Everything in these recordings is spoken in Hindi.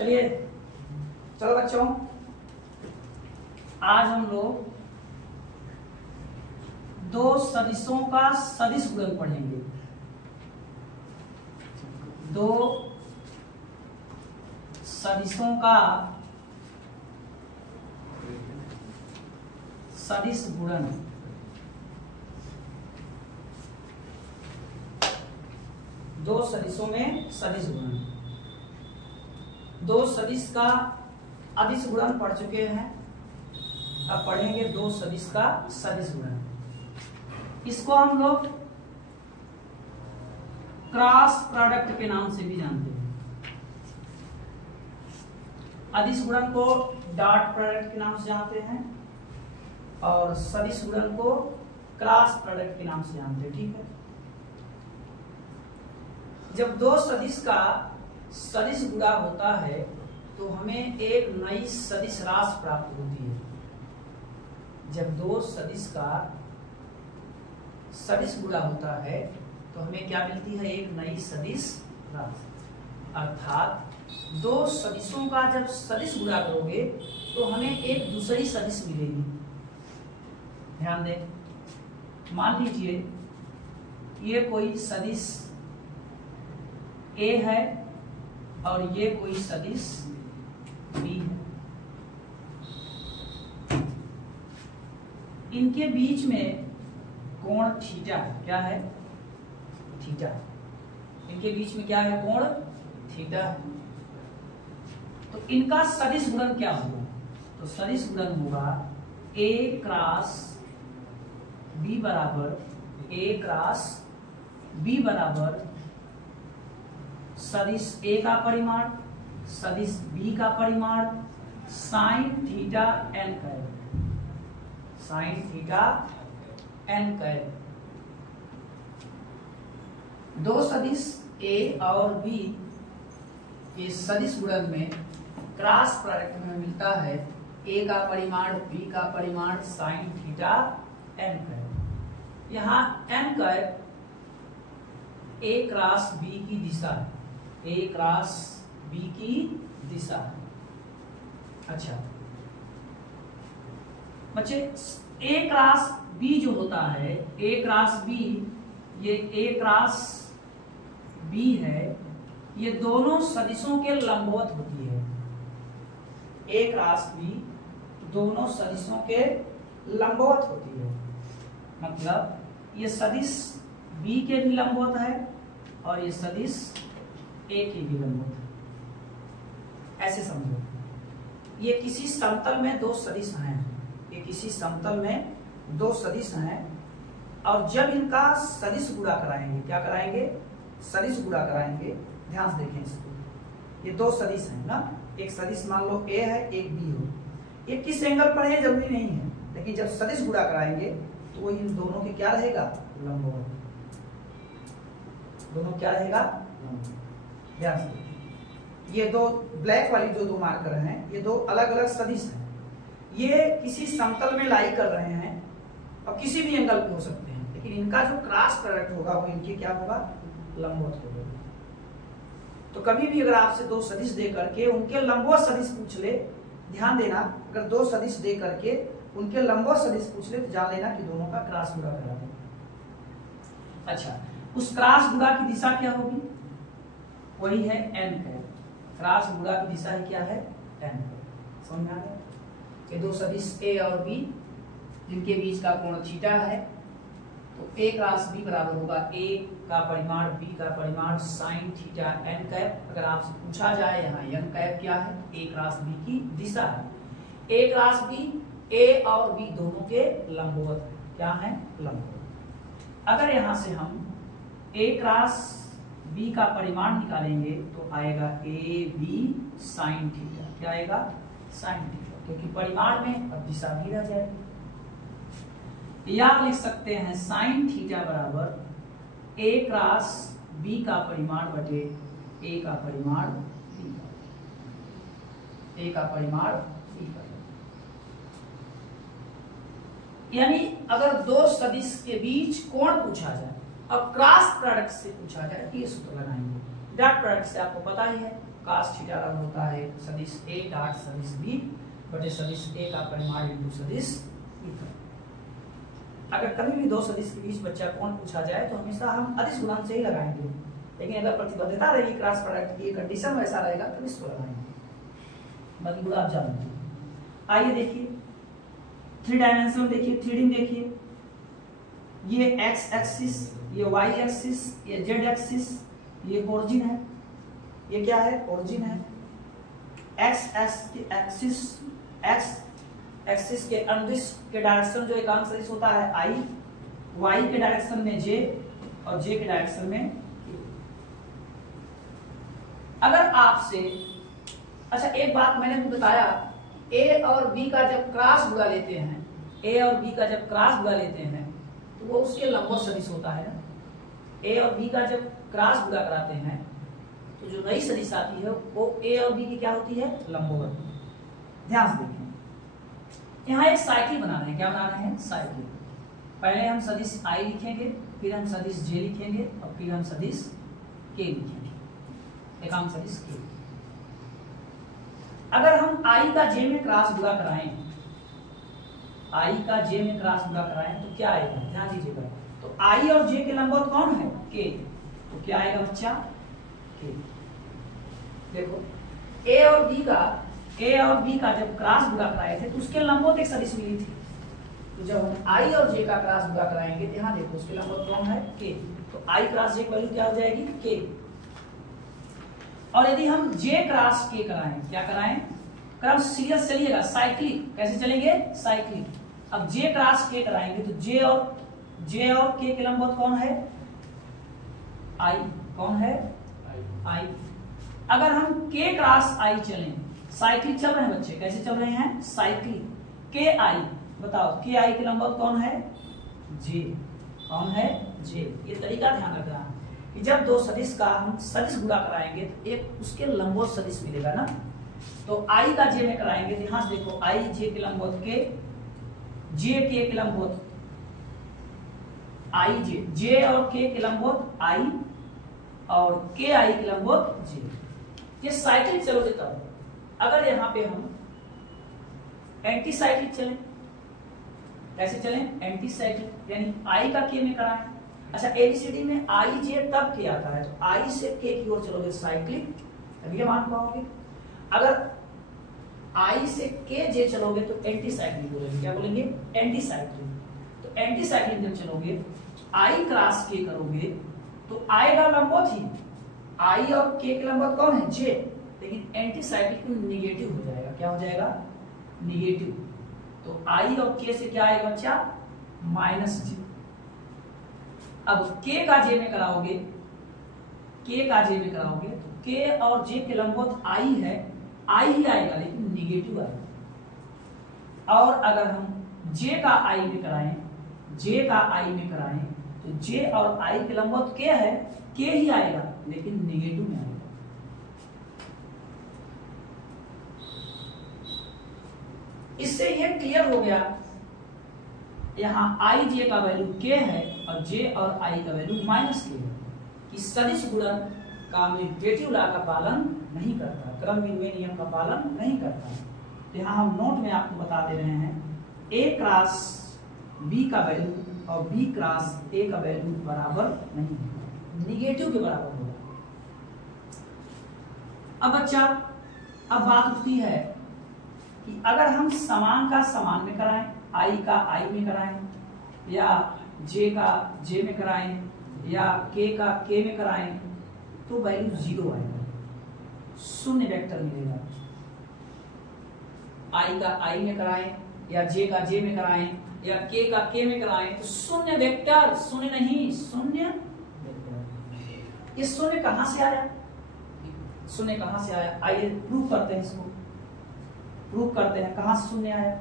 चलिए चलो बच्चों, आज हम लोग दो सदिशों का सदिश गुणन पढ़ेंगे। दो सदिशों का सदिश गुणन। दो सदिशों में सदिश गुणन। दो सदिश का अदिश गुणन पढ़ चुके हैं, अब पढ़ेंगे दो सदिश का सदिश गुणन। इसको हम लोग क्रॉस प्रोडक्ट के नाम से भी जानते हैं। अदिश गुणन को डॉट प्रोडक्ट के नाम से जानते हैं और सदिश गुणन को क्रॉस प्रोडक्ट के नाम से जानते हैं। ठीक है, जब दो सदिश का सदिश गुणा होता है तो हमें एक नई सदिश राशि प्राप्त होती है। जब दो सदिश का सदिश गुणा होता है तो हमें क्या मिलती है? एक नई सदिश राशि। अर्थात दो सदिशों का जब सदिश गुणा करोगे तो हमें एक दूसरी सदिश मिलेगी। ध्यान दें, मान लीजिए ये कोई सदिश ए है और ये कोई सदिश बी है। इनके बीच में कोण थीटा क्या है? थीटा। इनके बीच में क्या है? कोण थीटा है। तो इनका सदिश गुणन क्या होगा? तो सदिश गुणन होगा ए क्रॉस बी बराबर ए क्रॉस बी बराबर सदिश ए का परिमाण सदिश बी का परिमाण sine theta n cap. Sine theta n cap. दो सदिश ए और बी के सदिश गुणन में क्रॉस प्रोडक्ट में मिलता है ए का परिमाण बी का परिमाण साइन थीटा एन कैप। यहाँ n cap a cross b की दिशा है। ए क्रॉस बी की दिशा। अच्छा बच्चे, ए क्रॉस बी जो होता है, ए क्रॉस बी, ये ए क्रॉस बी है, ये दोनों सदिशों के लंबवत होती है। ए क्रॉस बी दोनों सदिशों के लंबवत होती है। मतलब ये सदिश बी के भी लंबवत है और ये सदिश ए के भी लंबवत है। ऐसे समझो, ये किसी समतल में दो सदिश हैं। ये किसी समतल में दो सदिश हैं और जब इनका सदिश गुणा कराएंगे, क्या कराएंगे? सदिश गुणा कराएंगे। ध्यान से देखें इसको, ये दो सदिश हैं ना। एक सदिश मान लो ए है, एक बी हो। ये किस एंगल पर है जरूरी नहीं है, लेकिन जब सदिश गुणा कराएंगे तो वो इन दोनों के क्या रहेगा? लंबवत। दोनों क्या रहेगा? लंबवत। ध्यान से, ये दो ब्लैक वाली जो दो मार्कर हैं, ये दो अलग अलग सदिश हैं। ये किसी समतल में लाई कर रहे हैं और किसी भी एंगल पे हो सकते हैं, लेकिन इनका जो क्रॉस प्रोडक्ट होगा वो इनके क्या होगा? लंबवत होगा। तो कभी भी अगर आपसे दो सदिश दे करके उनके लंबवत सदिश पूछ ले, ध्यान देना, अगर दो सदिश दे करके उनके लंबवत सदिश पूछ ले तो जान लेना कि दोनों का क्रॉस गुणा करा दो। अच्छा, उस क्रॉस गुणा की दिशा क्या होगी? वही है एन कैप। क्रॉस गुणा की दिशा है क्या है? N cap. समझ में आ गया? ये दो सदिश ए और बी जिनके बीच का कोण थीटा है, तो ए क्रॉस बी बराबर होगा ए का परिमाण बी का परिमाण साइन थीटा एन कैप। अगर आपसे पूछा जाए यहाँ एन कैप क्या है? ए क्रॉस बी की दिशा है। ए क्रॉस बी ए और बी दोनों के लंबवत है। क्या है? लंबवत। अगर यहां से हम ए क्रॉस बी का परिमाण निकालेंगे तो आएगा ए बी साइन थीटा। क्या आएगा? साइन थीटा, क्योंकि परिमाण में अब दिशा भी रह जाएगी। या लिख सकते हैं साइन थीटा बराबर ए क्रॉस बी का परिमाण बटे ए का परिमाण बी का। ए का परिमाण बी का। यानी अगर दो सदिश के बीच कोण पूछा जाए और क्रॉस प्रोडक्ट से पूछा जाए तो ये सूत्र लगाएंगे। डॉट प्रोडक्ट से आपको पता ही है cos थीटा रद्द होता है सदिश A डॉट सदिश B बटे सदिश A का परिमाण इंटू सदिश B का। अगर कभी भी दो सदिश के बीच बच्चा कोण पूछा जाए तो हमेशा हम अदिश गुणन से ही लगाएंगे, लेकिन अगर प्रतिबद्धता रहेगी क्रॉस प्रोडक्ट की, कंडीशन वैसा रहेगा तो इसको लगाएंगे। बाकी गुण आप जानते हैं। आइए देखिए 3 डायमेंशन देखिए, 3D में देखिए, ये x एक्सिस, ये y एक्सिस, ये z एक्सिस, ये ओरिजिन है, ये क्या है ओरिजिन है। x एक्सिस के अनुदिश के डायरेक्शन जो एकांक सदिश होता है i, y के डायरेक्शन में j और j के डायरेक्शन में k। अगर आपसे अच्छा एक बात मैंने भी बताया, a और b का जब क्रॉस गुणा लेते हैं, a और b का जब क्रॉस गुणा लेते हैं तो वो उसके लंबवत सदिश होता है ना। a और b का जब क्रॉस गुणा कराते हैं तो जो नई सदिश आती है वो a और b की क्या होती है लंबवत। ध्यान से देखें, यहाँ एक साइकिल बना रहे हैं। क्या बना रहे हैं साइकिल। पहले हम सदिश i लिखेंगे, फिर हम सदिश j लिखेंगे और फिर हम सदिश k लिखेंगे, एकांक सदिश k। अगर हम i का j में क्रॉस गुणा कराएं, i का j में क्रॉस गुणा कराएं तो क्या आएगा, ध्यान दीजिएगा। तो i और j के लंबवत कौन है k, तो क्या आएगा बच्चा k। देखो a और b का जब क्रॉस गुणा कराए थे तो उसके लंबवत एक सदिश मिली थी, तो जब हम i और j का क्रॉस गुणा कराएंगे तो यहाँ देखो उसके लंबवत कौन है k, तो i क्रॉस j की वैल्यू क्या हो जाएगी k। और यदि हम j क्रॉस k कराएं, क्या कराएं, क्रम सीरियल चलिएगा, साइक्लिक। कैसे चलेंगे साइक्लिक। अब j क्रॉस k कराएंगे तो j और k के लंबवत कौन है i, कौन है i। अगर हम k क्रॉस i चलें, साइक्लिक चल रहे हैं बच्चे, कैसे चल रहे हैं साइक्लिक, k i, बताओ k i के लंबवत कौन है j, कौन है j। ये तरीका ध्यान रखना है कि जब दो सदिश का हम सदिश गुणा कराएंगे तो एक उसके लंबवत सदिश मिलेगा ना। तो i का j में कराएंगे तो यहां से देखो i j के लंबवत k, j k के लंबवत i j और k के लंबवत i और k i के लंबवत j। ये साइक्लिक चलोगे तब। अगर यहाँ पे हम एंटी साइक्लिक चलें, कैसे चलें एंटी साइक्लिक, यानी i का k में कराएं। अच्छा एबीसीडी में i j तब k आता है, तो i से k की ओर चलोगे साइक्लिक, तब ये मान पाओगे। अगर i से k j चलोगे तो एंटी साइक्लिक बोलेंगे, क्या बोलेंगे एंटी साइक्लिक। तो एंटी साइक्लिक जब चलोगे i क्रॉस k करोगे तो आएगा लंबवत ही, i और k के लंबवत कौन है j, लेकिन एंटी साइक्लिक में निगेटिव हो जाएगा। क्या हो जाएगा निगेटिव। तो i और k से क्या आएगा बच्चा माइनस j। अब k का j में कराओगे, k का j में कराओगे तो k और j के लंबवत i है, i ही आएगा लेकिन निगेटिव आएगा। और अगर हम j का i में कराएं, j का i में कराएं तो j और i के लंबवत k है, k ही आएगा लेकिन निगेटिव में आएगा। इससे यह क्लियर हो गया, यहाँ i j का वैल्यू k है और j और i का वैल्यू माइनस k है। कि सदिश गुणन कम्यूटेटिव लॉ का पालन नहीं करता, क्रम विनिमय नियम का पालन नहीं करता। तो यहाँ हम नोट में आपको बता दे रहे हैं a क्रॉस b का वैल्यू और b क्रॉस a का वैल्यू बराबर नहीं है, निगेटिव के बराबर होगा। अब बच्चा अब बात उठती है कि अगर हम समान का समान में कराएं, i का i में कराएं या j का j में कराएं या k का k में कराएं तो वैल्यू 0 आएगा, शून्य वेक्टर मिलेगा। i का i में कराएं या j का j में कराएं या k का k में कराएं तो शून्य वेक्टर, शून्य नहीं शून्य वेक्टर। ये शून्य कहां से आया, शून्य कहां से आया, आइए प्रूव करते हैं, इसको प्रूव करते हैं कहां से शून्य आया।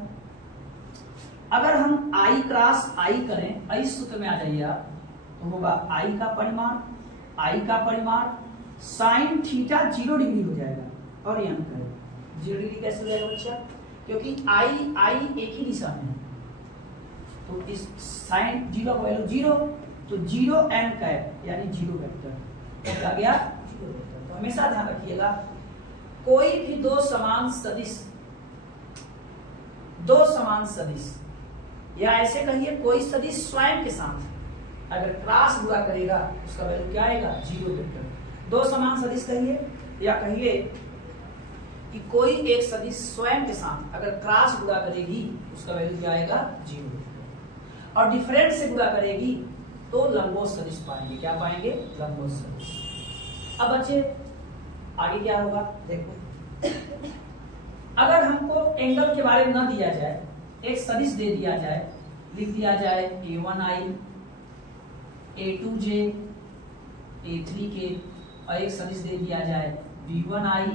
अगर हम i क्रॉस i करें, इस सूत्र में आ जाइए आप, तो होगा i का परिमाण साइन थीटा 0 डिग्री हो जाएगा। और यहाँ करें 0 डिग्री कैसे हो जाएगा बच्चा, क्योंकि i एक ही दिशा में है, तो इस साइन 0 का वैल्यू 0, तो 0 n कैप यानी 0 वेक्टर क्या गया जीरो वेक्टर। तो हमेशा ध्यान रखिएगा, कोई भी दो समान सदिश या ऐसे कहिए कोई सदिश स्वयं के साथ अगर क्रॉस गुणा करेगा उसका वैल्यू क्या आएगा? Zero vector. दो समान सदिश कहिए या कहिए कि कोई एक सदिश स्वयं के साथ अगर क्रॉस गुणा करेगी उसका वैल्यू क्या आएगा? Zero vector. और डिफरेंट से गुणा करेगी तो लंबवत सदिश पाएंगे। क्या पाएंगे? लंबवत सदिश। अब बच्चे आगे क्या होगा देखो, अगर हमको एंगल के बारे में ना दिया जाए, एक सदिश दे दिया जाए, लिख दिया जाए a1i a2j a3k और एक सदिश दे दिया जाए b1i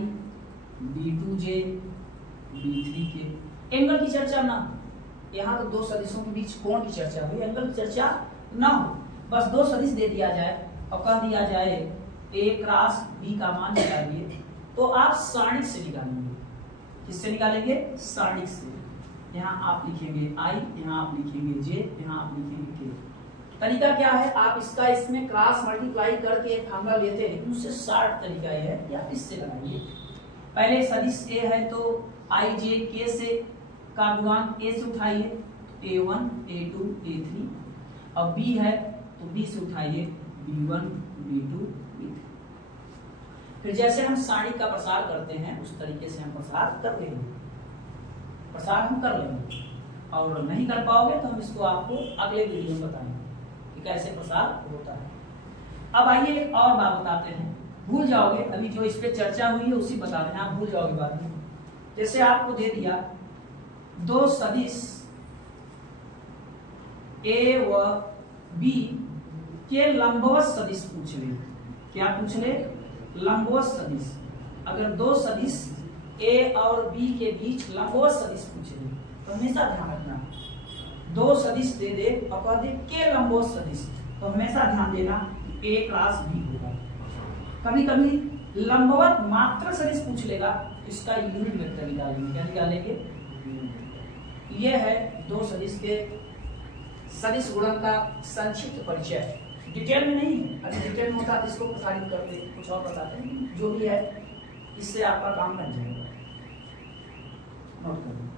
b2j b3k। एंगल की चर्चा ना, यहाँ तो दो सदिशों के बीच कोण की चर्चा हुई, एंगल की चर्चा ना हो, बस दो सदिश दे दिया जाए और कह दिया जाए a क्रॉस b का मान निकालिए, तो आप सारणिक से निकालेंगे। किससे निकालेंगे? सारणिक से। यहाँ आप लिखेंगे i, यहाँ आप लिखेंगे j, यहाँ आप लिखेंगे k। तरीका क्या है? आप इसका इसमें क्रॉस मल्टीप्लाई करके एक फार्मूला लेते हैं, उससे शार्ट तरीका यह है कि आप इससे बनाइए। पहले सदिश a है तो i j k से का गुणांक a से उठाइए, a1 a2 a3, और b है तो b से उठाइए b1 b2 b3। फिर जैसे हम सारणी का प्रसार करते हैं उस तरीके से हम प्रसार कर लेंगे, प्रसार हम कर लेंगे। और नहीं कर पाओगे तो हम इसको आपको अगले वीडियो में बताएंगे कि कैसे प्रसार होता है। अब आइए एक और बात बताते हैं, भूल जाओगे, अभी जो इस पे चर्चा हुई है उसी बता दें, आप भूल जाओगे बाद में। जैसे आपको दे दिया दो सदिश a व b के लंबवत सदिश पूछ ले। क्या पूछ ले? लंबवत सदिश। अगर दो सदिश a और b के बीच लंबवत सदिश पूछ ले तो हमेशा ध्यान रखना, दो सदिश दे दे और कह दे के लंबवत सदिश, तो हमेशा ध्यान देना a क्रॉस b होगा। कभी कभी लंबवत मात्र सदिश पूछ लेगा, इसका यूनिट वेक्टर निकालेंगे। क्या निकालेंगे? यह है दो सदिश के सदिश गुणन का संक्षिप्त परिचय, डिटेल में नहीं है। अगर डिटेल में होता तो इसको प्रसारित करते, कुछ और बताते हैं, जो भी है इससे आपका काम बन जाएगा। नोट करो।